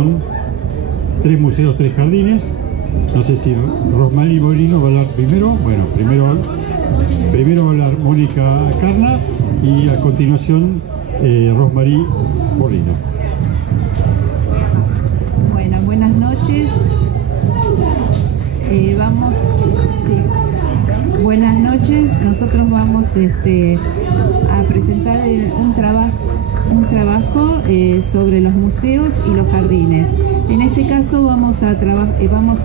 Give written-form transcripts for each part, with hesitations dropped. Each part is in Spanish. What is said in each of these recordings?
con 3 museos, 3 jardines. No sé si Rosmarie Molino va a hablar primero. Bueno, primero va a hablar Mónica Carna y a continuación Rosmarie Molino. Bueno, buenas noches. Buenas noches. Nosotros vamos a presentar un trabajo sobre los museos y los jardines. En este caso vamos a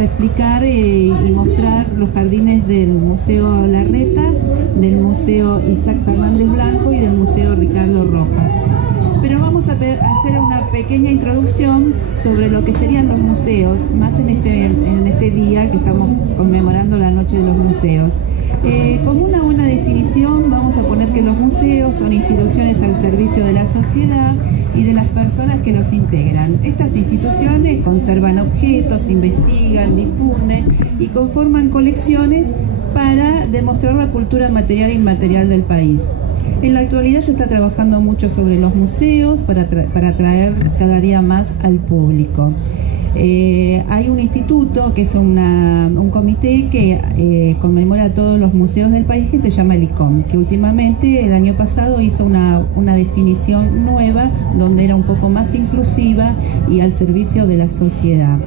explicar y mostrar los jardines del Museo Larreta, del Museo Isaac Fernández Blanco y del Museo Ricardo Rojas. Pero vamos a hacer una pequeña introducción sobre lo que serían los museos, más en este día que estamos conmemorando la Noche de los Museos. Como una buena definición, vamos a poner que los museos son instituciones al servicio de la sociedad y de las personas que los integran. Estas instituciones conservan objetos, investigan, difunden y conforman colecciones para demostrar la cultura material e inmaterial del país. En la actualidad se está trabajando mucho sobre los museos para atraer cada día más al público. Hay un instituto que es un comité que conmemora todos los museos del país, que se llama el ICOM, que últimamente el año pasado hizo una definición nueva donde era un poco más inclusiva y al servicio de la sociedad.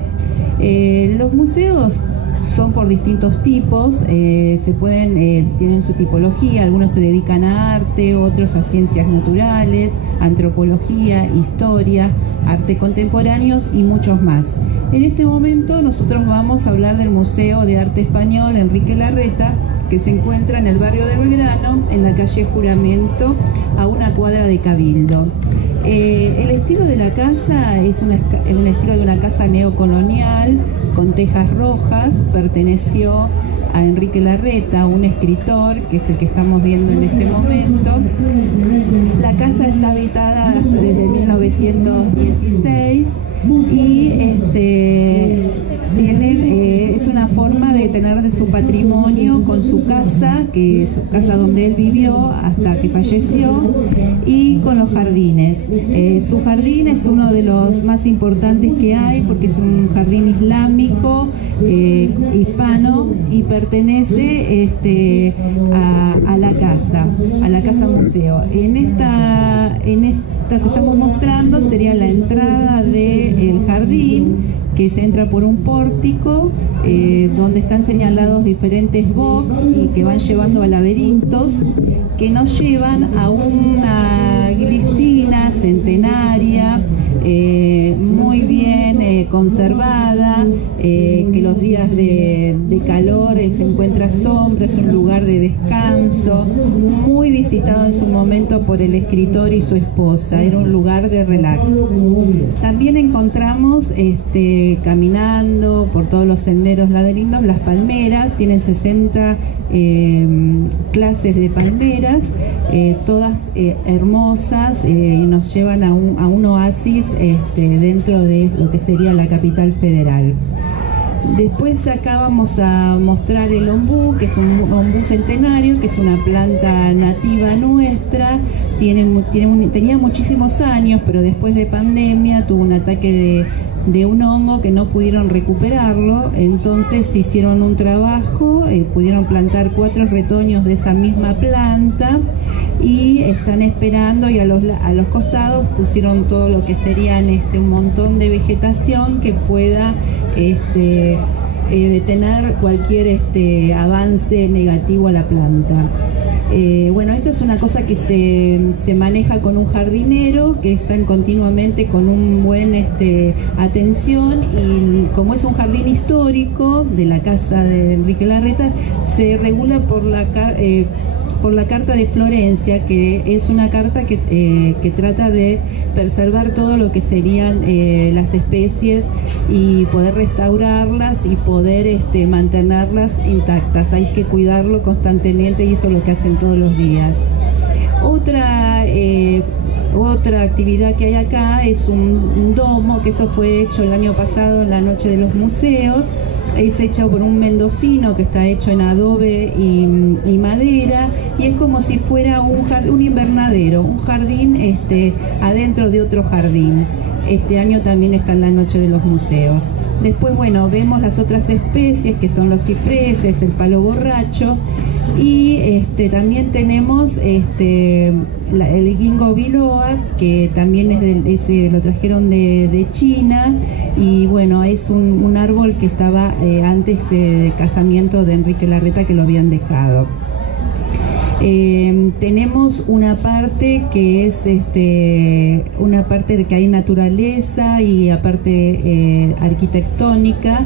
Los museos son por distintos tipos, tienen su tipología, algunos se dedican a arte, otros a ciencias naturales, antropología, historia, arte contemporáneos y muchos más. En este momento nosotros vamos a hablar del Museo de Arte Español Enrique Larreta, que se encuentra en el barrio de Belgrano, en la calle Juramento, a una cuadra de Cabildo. El estilo de la casa es un estilo de una casa neocolonial con tejas rojas. Perteneció a Enrique Larreta, un escritor que es el que estamos viendo en este momento. La casa está habitada desde 1916 y es una forma de tener de su patrimonio con su casa, que es su casa donde él vivió hasta que falleció, y con los jardines. Su jardín es uno de los más importantes que hay porque es un jardín islámico, hispano, y pertenece a la casa museo. En esta que estamos mostrando sería la entrada del jardín, que se entra por un pórtico donde están señalados diferentes box y que van llevando a laberintos que nos llevan a una glicina centenaria, muy bien conservada, que los días de calor se encuentra sombra, es un lugar de descanso, muy visitado en su momento por el escritor y su esposa, era un lugar de relax. También encontramos caminando por todos los senderos laberintos las palmeras, tienen 60 clases de palmeras, todas hermosas, y nos llevan a un oasis dentro de lo que sería la capital federal. Después acá vamos a mostrar el ombú, que es un ombú centenario, que es una planta nativa nuestra. Tenía muchísimos años, pero después de pandemia tuvo un ataque de un hongo que no pudieron recuperarlo, entonces hicieron un trabajo, pudieron plantar 4 retoños de esa misma planta y están esperando, y a los costados pusieron todo lo que serían un montón de vegetación que pueda detener cualquier avance negativo a la planta. Bueno, esto es una cosa que se maneja con un jardinero que están continuamente con un buen atención, y como es un jardín histórico de la casa de Enrique Larreta, se regula por la Carta de Florencia, que es una carta que trata de preservar todo lo que serían las especies y poder restaurarlas y poder mantenerlas intactas. Hay que cuidarlo constantemente y esto es lo que hacen todos los días. Otra actividad que hay acá es un domo, que esto fue hecho el año pasado en la Noche de los Museos. Es hecho por un mendocino que está hecho en adobe y madera, y es como si fuera un invernadero, un jardín adentro de otro jardín. este año también está en la Noche de los Museos. Después, bueno, vemos las otras especies que son los cipreses, el palo borracho, y también tenemos el ginkgo biloba, que también lo trajeron de China, y bueno, es un árbol que estaba antes del casamiento de Enrique Larreta, que lo habían dejado. Tenemos una parte que es una parte de que hay naturaleza y aparte arquitectónica,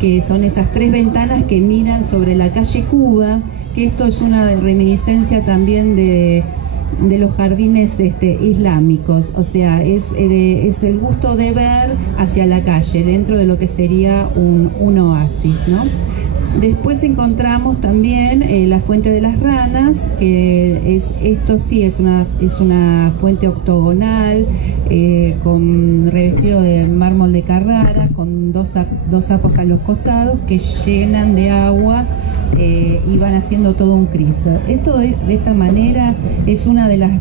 que son esas 3 ventanas que miran sobre la calle Cuba, que esto es una reminiscencia también de los jardines islámicos, o sea, es el gusto de ver hacia la calle, dentro de lo que sería un oasis, ¿no? Después encontramos también la Fuente de las Ranas, que esto sí es una fuente octogonal, con revestido de mármol de Carrara, con dos sapos a los costados que llenan de agua y van haciendo todo un criso. Esto de esta manera es una de las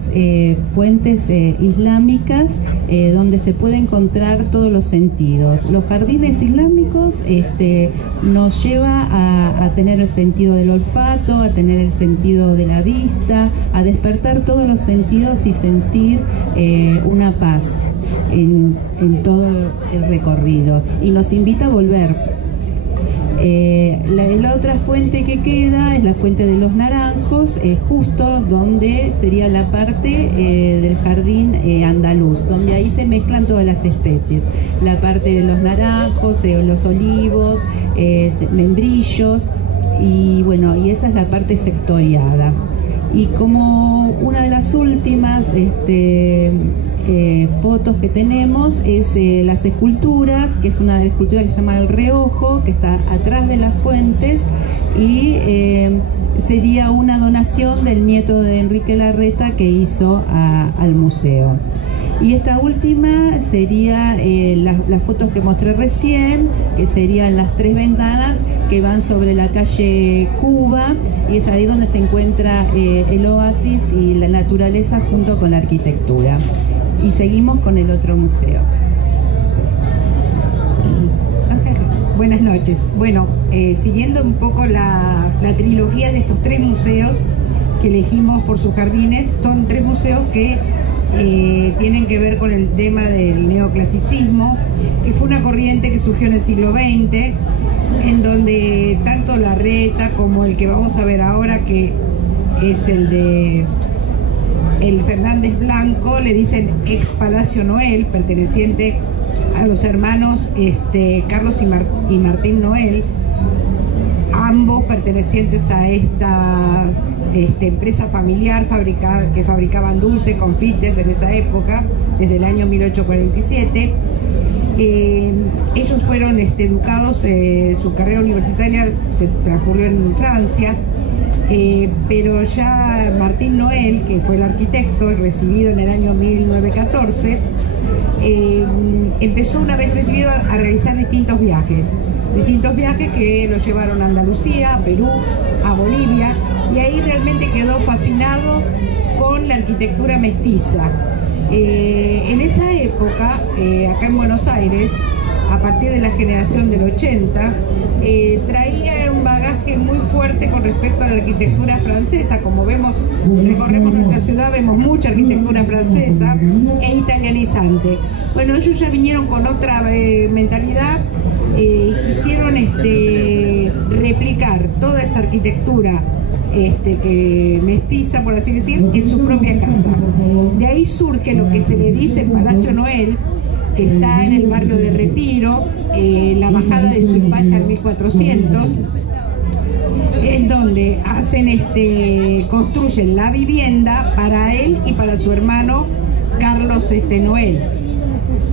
fuentes islámicas donde se puede encontrar todos los sentidos. Los jardines islámicos nos lleva a tener el sentido del olfato, a tener el sentido de la vista, a despertar todos los sentidos y sentir una paz en todo el recorrido, y nos invita a volver. La otra fuente que queda es la Fuente de los Naranjos, justo donde sería la parte del jardín andaluz, donde ahí se mezclan todas las especies, la parte de los naranjos, los olivos, membrillos, y bueno, y esa es la parte sectoriada. Y como una de las últimas fotos que tenemos es las esculturas, que es una de las esculturas que se llama El Reojo, que está atrás de las fuentes, y sería una donación del nieto de Enrique Larreta que hizo al museo. Y esta última sería las fotos que mostré recién, que serían las 3 ventanas que van sobre la calle Cuba, y es ahí donde se encuentra el oasis y la naturaleza junto con la arquitectura. Y seguimos con el otro museo. Buenas noches. Bueno, siguiendo un poco la trilogía de estos 3 museos que elegimos por sus jardines, son 3 museos que tienen que ver con el tema del neoclasicismo, que fue una corriente que surgió en el siglo XX, en donde tanto Larreta como el que vamos a ver ahora, que es el Fernández Blanco, le dicen ex Palacio Noel, perteneciente a los hermanos Carlos y Martín Noel, ambos pertenecientes a esta empresa familiar que fabricaban dulces, confites en esa época, desde el año 1847. Ellos fueron educados, su carrera universitaria se transcurrió en Francia, pero ya Martín Noel, que fue el arquitecto, recibido en el año 1914, empezó, una vez recibido, a realizar distintos viajes que lo llevaron a Andalucía, a Perú, a Bolivia, y ahí realmente quedó fascinado con la arquitectura mestiza. En esa época, acá en Buenos Aires, a partir de la generación del 80, traía un bagaje muy fuerte con respecto a la arquitectura francesa. Como vemos, recorremos nuestra ciudad, vemos mucha arquitectura francesa e italianizante. Bueno, ellos ya vinieron con otra mentalidad, quisieron replicar toda esa arquitectura que mestiza, por así decir, en su propia casa. De ahí surge lo que se le dice el Palacio Noel, que está en el barrio de Retiro, la bajada de Suipacha en 1400, en donde construyen la vivienda para él y para su hermano Carlos Noel.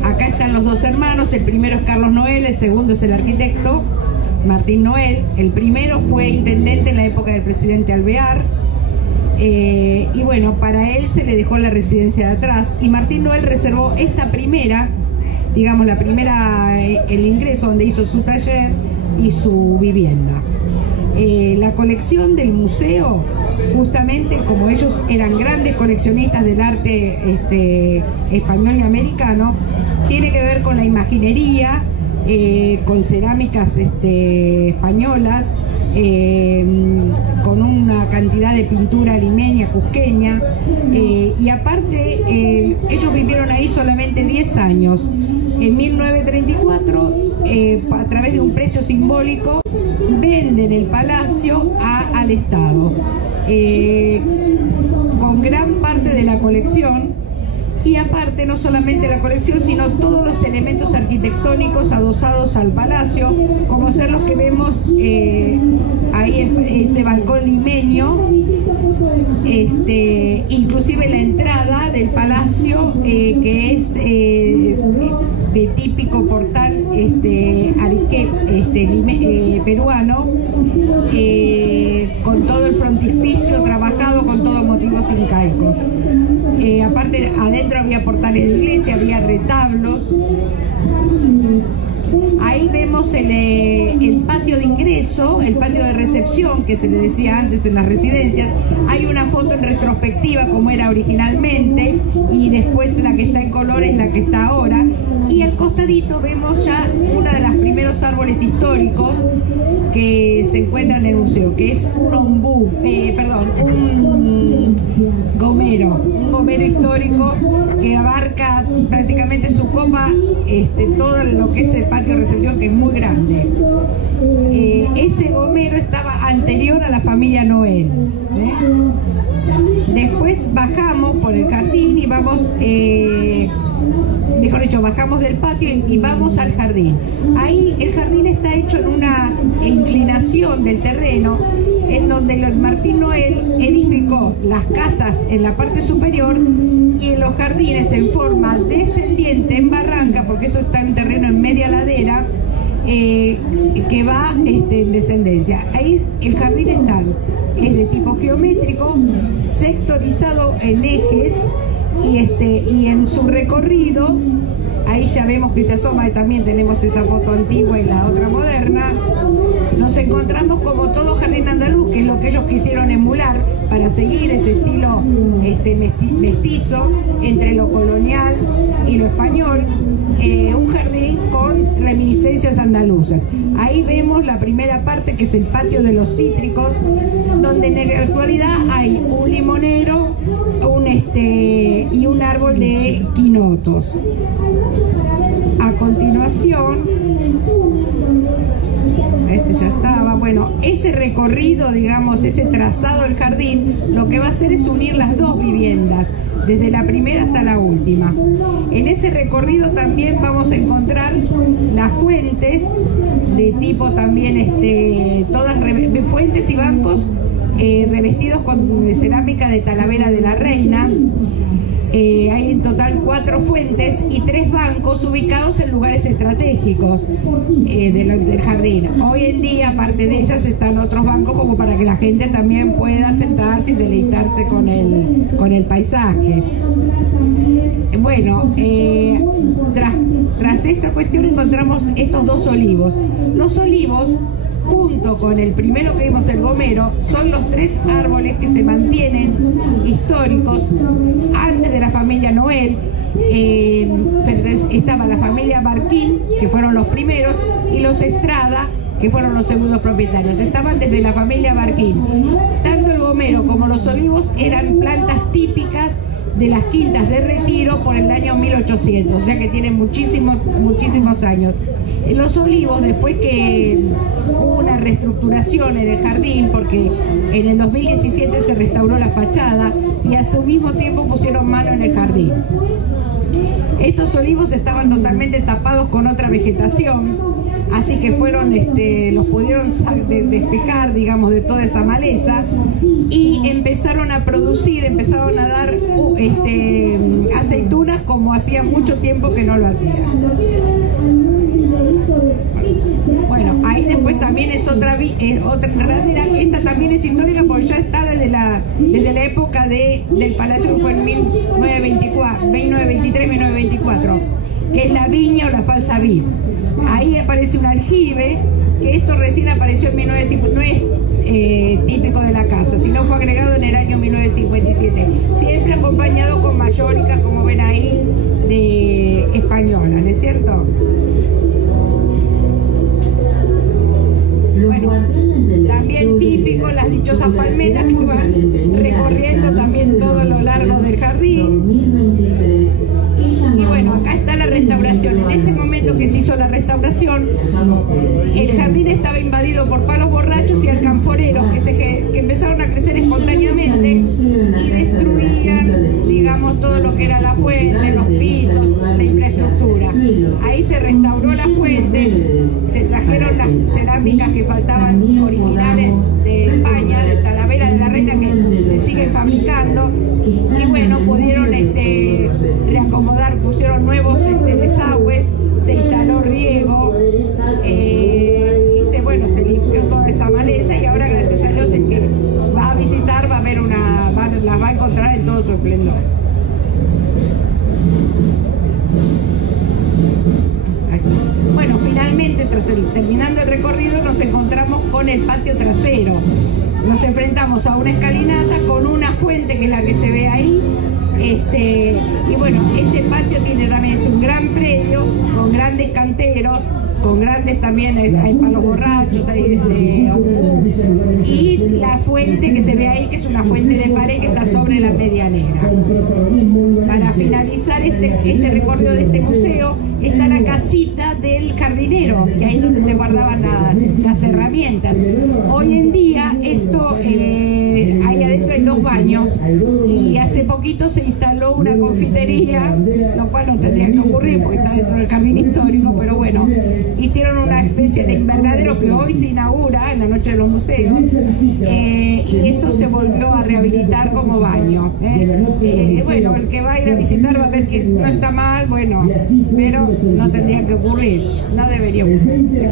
Acá están los 2 hermanos, el primero es Carlos Noel, el segundo es el arquitecto Martín Noel. El primero fue intendente en la época del presidente Alvear, y bueno, para él se le dejó la residencia de atrás, y Martín Noel reservó esta primera, digamos el ingreso donde hizo su taller y su vivienda. La colección del museo, justamente como ellos eran grandes coleccionistas del arte español y americano, tiene que ver con la imaginería, con cerámicas españolas, con una cantidad de pintura limeña, cusqueña, y aparte ellos vivieron ahí solamente 10 años. En 1934, a través de un precio simbólico, venden el palacio al Estado, con gran parte de la colección. Y aparte, no solamente la colección, sino todos los elementos arquitectónicos adosados al palacio, como ser los que vemos ahí, este balcón limeño, inclusive la entrada del palacio, que es de típico portal peruano, con todo el frontispicio trabajado con todos motivos incaicos. Aparte, adentro había portales de iglesia, había retablos. Ahí vemos el patio de ingreso, el patio de recepción, que se le decía antes en las residencias. Hay una foto en retrospectiva como era originalmente, y después la que está en color es la que está ahora. Y al costadito vemos ya uno de los primeros árboles históricos que se encuentran en el museo, que es un gomero histórico que abarca prácticamente su copa todo lo que es el patio de recepción, que es muy grande. Ese gomero estaba anterior a la familia Noel. Después bajamos por el jardín y vamos, mejor dicho, bajamos del patio y vamos al jardín. Ahí el jardín está hecho en una inclinación del terreno, en donde Martín Noel edificó las casas en la parte superior y en los jardines en forma descendiente en barranca, porque eso está en terreno en media ladera, que va en descendencia. Ahí el jardín es de tipo geométrico, sectorizado en ejes, y en su recorrido, ahí ya vemos que se asoma, y también tenemos esa foto antigua y la otra moderna. Nos encontramos como todo jardín andaluz, que es lo que ellos quisieron emular para seguir ese estilo mestizo entre lo colonial y lo español, un jardín con reminiscencias andaluzas. Ahí vemos la primera parte, que es el patio de los cítricos, donde en la actualidad hay un limonero, y un árbol de quinotos. A continuación, ya estaba, bueno, ese recorrido, digamos, ese trazado del jardín, lo que va a hacer es unir las dos viviendas, desde la primera hasta la última. En ese recorrido también vamos a encontrar las fuentes, de tipo también, todas fuentes y bancos revestidos con cerámica de Talavera de la Reina. Hay en total 4 fuentes y 3 bancos ubicados en lugares estratégicos del jardín. Hoy en día, aparte de ellas, están otros bancos como para que la gente también pueda sentarse y deleitarse con el paisaje. Bueno, tras esta cuestión encontramos estos 2 olivos. Los olivos, junto con el primero que vimos, el gomero, son los 3 árboles que se mantienen históricos antes de la familia Noel. Estaba la familia Barquín, que fueron los primeros, y los Estrada, que fueron los segundos propietarios. Estaban desde la familia Barquín. Tanto el gomero como los olivos eran plantas típicas de las quintas de Retiro por el año 1800, o sea que tienen muchísimos años. Los olivos, después que hubo una reestructuración en el jardín, porque en el 2017 se restauró la fachada y a su mismo tiempo pusieron mano en el jardín. Estos olivos estaban totalmente tapados con otra vegetación, así que los pudieron despejar, digamos, de toda esa maleza, y empezaron a producir, empezaron a dar aceitunas como hacía mucho tiempo que no lo hacían. Bueno, ahí después también es otra, en realidad esta también es histórica porque ya está desde la época del palacio, que fue en 1923-1924, que es la viña o la falsa vid. Ahí aparece un aljibe, que esto recién apareció en 1950, no es típico de la casa, sino fue agregado en el año 1957, siempre acompañado con mayóricas, como ven ahí, españolas, ¿no es cierto? Bueno, también típico las dichosas palmeras que van recorriendo también todo lo largo del jardín. Y bueno, acá está la restauración. En ese momento que se hizo la restauración, el jardín estaba invadido por palos borrachos y alcanforeros que empezaron a crecer espontáneamente y destruían, digamos, todo lo que era la fuente, los pisos, la infraestructura. Ahí se restauró la fuente, se trajeron las cerámicas que faltaban originales de España, de Talavera de la Reina, que se siguen fabricando, y bueno, pudieron reacomodar, pusieron nuevos desagües, se instaló riego, y se limpió toda esa maleza, y ahora gracias a Dios el que va a visitar va a ver las va a encontrar en todo su esplendor. Bueno, finalmente, terminando el recorrido, nos encontramos con el patio trasero. Nos enfrentamos a una escalinata con una fuente que es la que se ve ahí. Y bueno, ese patio es un gran predio con grandes canteros, con grandes también, hay palos borrachos, y la fuente que se ve ahí, que es una fuente de pared que está sobre la medianera. Para finalizar este recorrido de este museo, está la casita del jardinero, que ahí es donde se guardaban las herramientas. Hoy en día esto, ahí adentro hay 2 baños, y hace poquito se instaló una confitería, lo cual no tendría que ocurrir porque está dentro del jardín histórico, pero bueno, hicieron una especie de invernadero que hoy se inaugura en la Noche de los Museos, y eso se volvió a rehabilitar como baño. Bueno, el que va a ir a visitar va a ver que no está mal, bueno, pero no tendría que ocurrir, no debería ocurrir.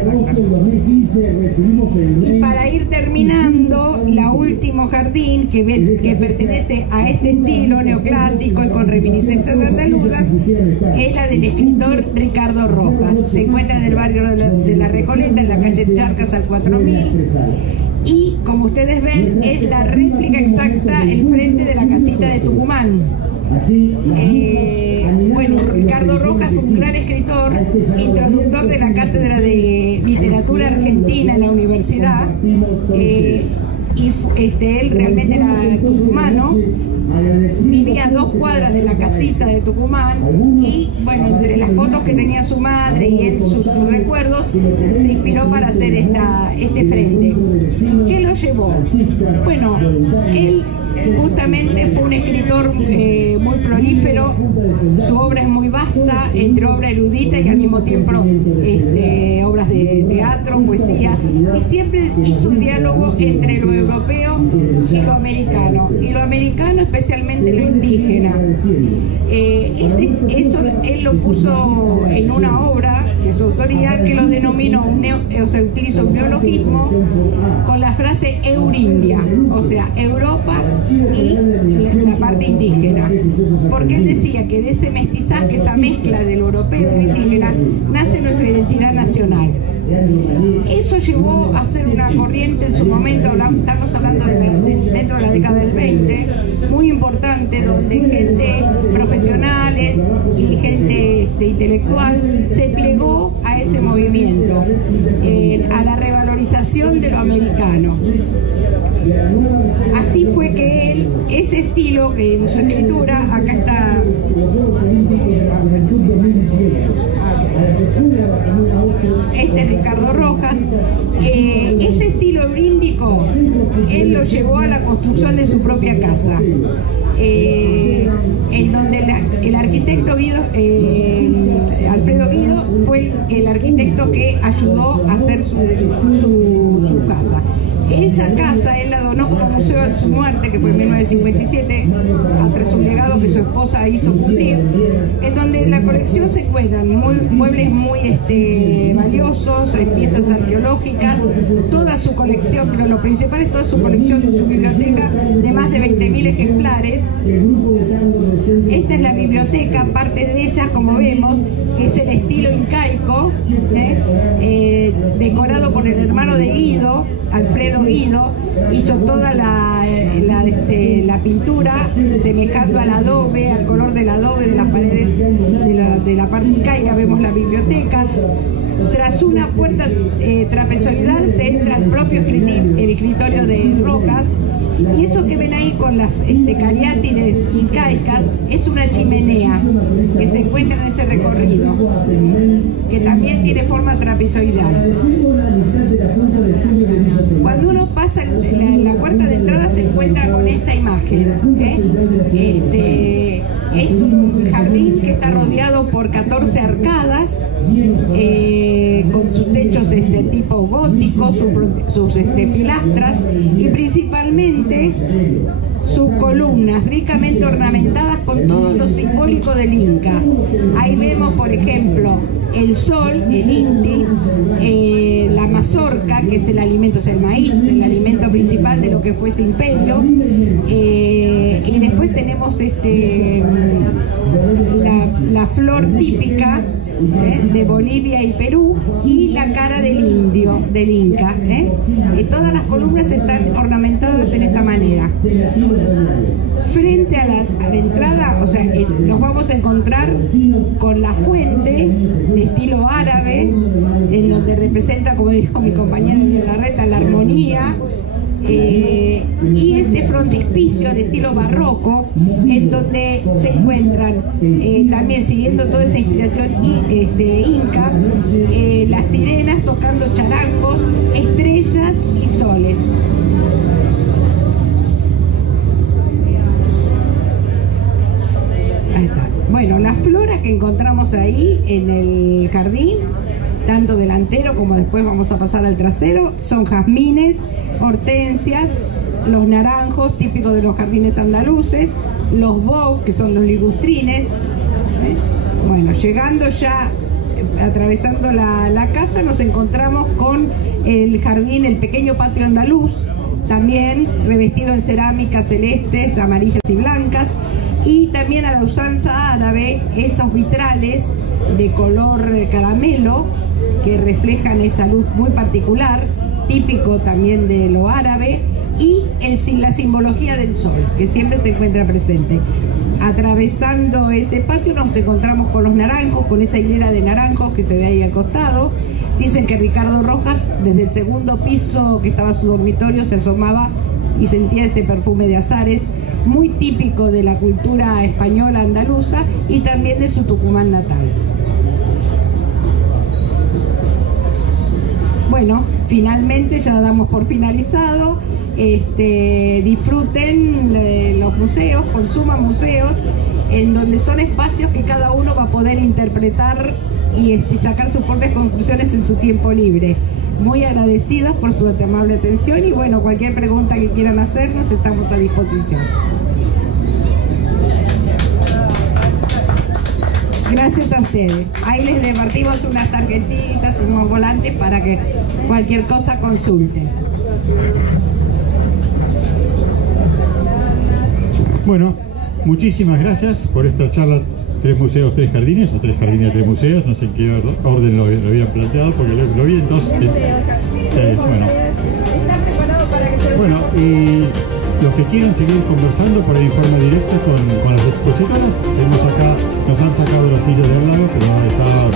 Y para ir terminando, la último jardín que pertenece a este estilo neoclásico y con reminiscencias andaluzas es la del escritor Ricardo Rojas. Se encuentra en el barrio de la Recoleta, en la calle Charcas al 4000, y como ustedes ven es la réplica exacta, el frente de la casita de Tucumán. Bueno, Ricardo Rojas fue un gran escritor, introductor de la cátedra de literatura argentina en la universidad, y él realmente era tucumano, vivía a 2 cuadras de la casita de Tucumán, y bueno, entre las fotos que tenía su madre y él, sus recuerdos, se inspiró para hacer este frente. ¿Qué lo llevó? Bueno, él justamente fue un escritor muy prolífero, su obra es muy vasta, entre obra erudita y al mismo tiempo obras de teatro, poesía, y siempre hizo un diálogo entre lo europeo y lo americano, especialmente lo indígena. Eso él lo puso en una obra de su autoría que lo denominó, utilizó un neologismo con la frase Eurindia, o sea, Europa y la parte indígena, porque él decía que de ese mestizaje, esa mezcla del europeo y lo indígena, nace nuestra identidad nacional. Eso llevó a ser una corriente en su momento, estamos hablando dentro de la década del 20, muy importante, donde gente profesionales y gente intelectual se plegó a ese movimiento, a la revalorización de lo americano. Así fue que él, ese estilo en su escritura, acá está, Ricardo Rojas, ese estilo euríndico, él lo llevó a la construcción de su propia casa, en donde el arquitecto Alfredo Vido fue el arquitecto que ayudó a hacer su casa. Esa casa él la donó como museo en su muerte, que fue en 1957, tras un legado que su esposa hizo cumplir, en donde en la colección se encuentran muebles muy valiosos, piezas arqueológicas, toda su colección, pero lo principal es toda su colección de su biblioteca de más de 20.000 ejemplares. Esta es la biblioteca, parte de ella, como vemos, que es el estilo incaico, de decorado por el hermano de Guido, Alfredo Guido, hizo toda la pintura semejando al adobe, al color del adobe de las paredes de la parte incaica. Vemos la biblioteca. Tras una puerta trapezoidal se entra al propio el escritorio de rocas, y eso que ven ahí con las cariátides incaicas es una chimenea que se encuentra en ese recorrido, que también tiene forma trapezoidal. Cuando uno pasa la puerta de entrada se encuentra con esta imagen, es un jardín que está rodeado por 14 arcadas, con sus techos tipo gótico, sus pilastras y principalmente sus columnas ricamente ornamentadas con todo lo simbólico del Inca. Ahí vemos, por ejemplo, el sol, el inti, la mazorca, que es el alimento, es el maíz, el alimento principal de lo que fue ese imperio, y después tenemos la flor típica de Bolivia y Perú, y la cara del indio, del Inca. Todas las columnas están ornamentadas en esa manera. Frente a la entrada, o sea, nos vamos a encontrar con la fuente de estilo árabe, en donde representa, como dijo mi compañera de la reta, la armonía, y este frontispicio de estilo barroco, en donde se encuentran, también siguiendo toda esa inspiración inca, las sirenas tocando charangos, estrellas y soles. Ahí está. Bueno, la flora que encontramos ahí en el jardín, tanto delantero como después vamos a pasar al trasero, son jazmines, hortensias, los naranjos típicos de los jardines andaluces, los bog, que son los ligustrines. Bueno, llegando ya, atravesando la casa, nos encontramos con el jardín, el pequeño patio andaluz, también revestido en cerámicas celestes, amarillas y blancas, y también a la usanza árabe, esos vitrales de color caramelo que reflejan esa luz muy particular, típico también de lo árabe, y la simbología del sol, que siempre se encuentra presente. Atravesando ese patio nos encontramos con los naranjos, con esa hilera de naranjos que se ve ahí al costado. Dicen que Ricardo Rojas, desde el segundo piso que estaba su dormitorio, se asomaba y sentía ese perfume de azares, muy típico de la cultura española andaluza y también de su Tucumán natal. Bueno, finalmente ya damos por finalizado. Disfruten de los museos, consuman museos, en donde son espacios que cada uno va a poder interpretar y sacar sus propias conclusiones en su tiempo libre. Muy agradecidos por su amable atención, y bueno, cualquier pregunta que quieran hacernos estamos a disposición. Gracias a ustedes. Ahí les repartimos unas tarjetitas, unos volantes para que cualquier cosa consulten. Bueno, muchísimas gracias por esta charla. 3 museos, 3 jardines, o 3 jardines, 3 museos, no sé en qué orden lo habían planteado, porque lo vi en 2. Bueno, y los que quieran seguir conversando por ahí en forma directa con las expositoras, tenemos acá, nos han sacado la silla de al lado, pero estaba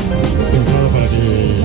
pensado para que